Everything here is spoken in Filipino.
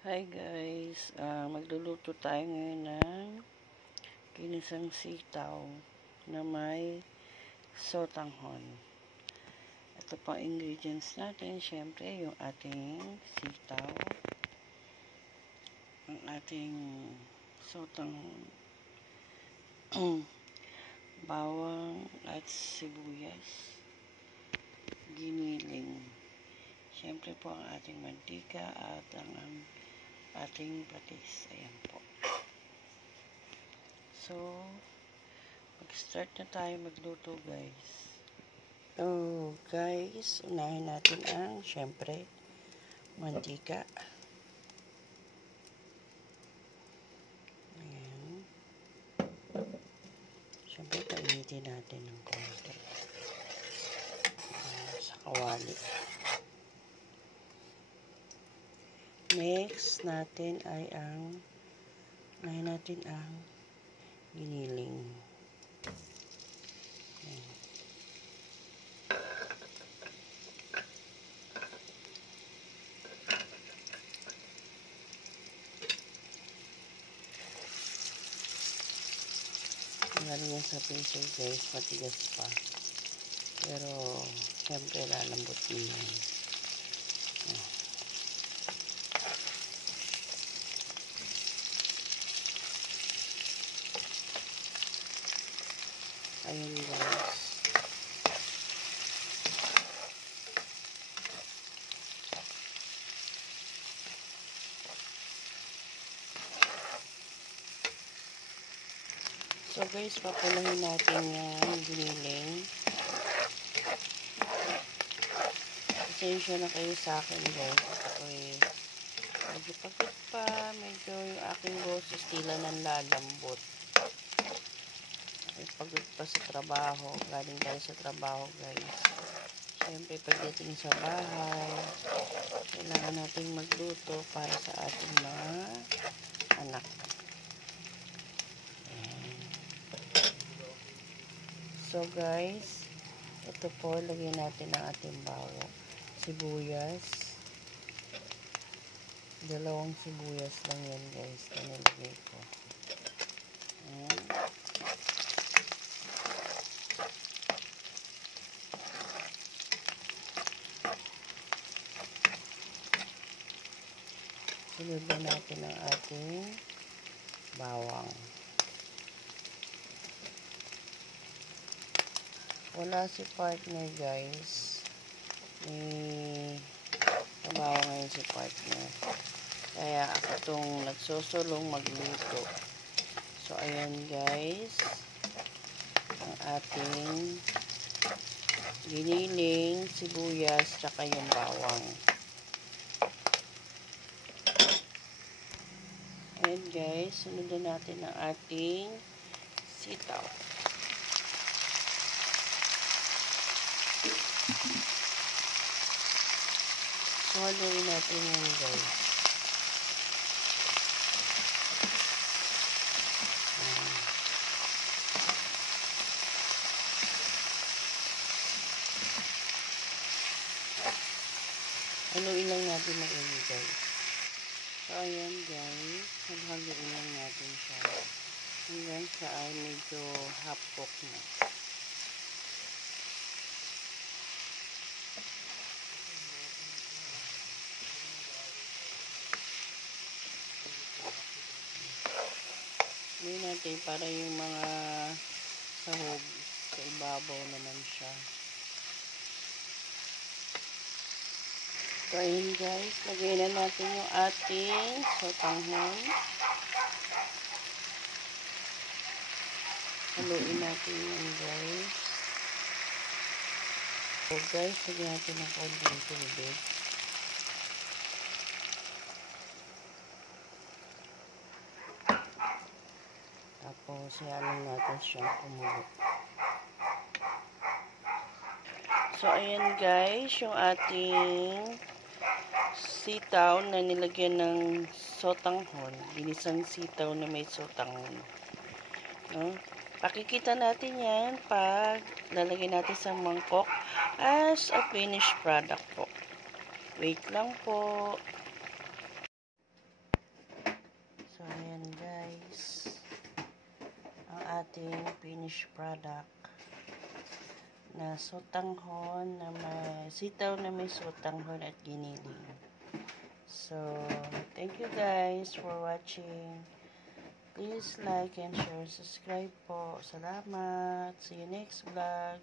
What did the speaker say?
Hi guys, magluluto tayo ngayon ng ginisang sitaw na may sotanghon. Ito pang ingredients natin, syempre yung ating sitaw, ang ating sotanghon, bawang at sibuyas, giniling. Syempre po ang ating mantika at ang ating patis. Ayan po. So, mag-start na tayo magluto guys. So, guys, unahin natin ang, syempre, mantika. Ayan. Syempre, painitin natin ng konti. Sa kawali. Next natin ay unahin natin ang giniling. Ayan. Galing yan sa freezer guys, matigas pa. Pero, syempre, lalambot din yan. Ayun guys. So guys, papulahin natin yung giniling. Pasensya na kayo sa akin guys. Ako'y medyo pagod pa. Medyo yung aking boses tila nang lalambot. Ako'y pagod pa sa trabaho. Galing tayo sa trabaho guys. Siyempre pagdating sa bahay, kailangan natin magluto para sa ating mga anak. So guys, ito po, lagyan natin ang ating bawang. Sibuyas. 2 sibuyas lang yan guys, na nilagay ko. Ayan. Sunod na natin ang ating bawang. Wala si partner guys. May trabaho ngayon si partner. Kaya ako itong nagsusulong magluto. So ayan guys. Ang ating giniling, sibuyas, tsaka yung bawang. Ayan guys. Sunod natin ang ating sitaw. So, haluin natin yan guys. Haluin lang natin mag-ini guys. So, ayan guys. Haluin lang natin siya. Hanggang sa ay medyo half cook na. Haluin natin para yung mga sahog sa ibabaw naman siya. So, ayun guys, lagay na natin yung ating sotanghon. Haluin natin yun guys. So guys, lagyan natin ng konting tubig. Tapos, ialin natin siyang kumulo. So, ayan guys, yung ating sitaw na nilagyan ng sotanghon. Ginisang sitaw na may sotanghon. No? Pakikita natin yan pag lalagay natin sa mangkok as a finished product po. Wait lang po. ating finished product na sotanghon na may sitaw na may sotanghon at giniling. So, thank you guys for watching. Please like and share, subscribe po. Salamat. See you next vlog.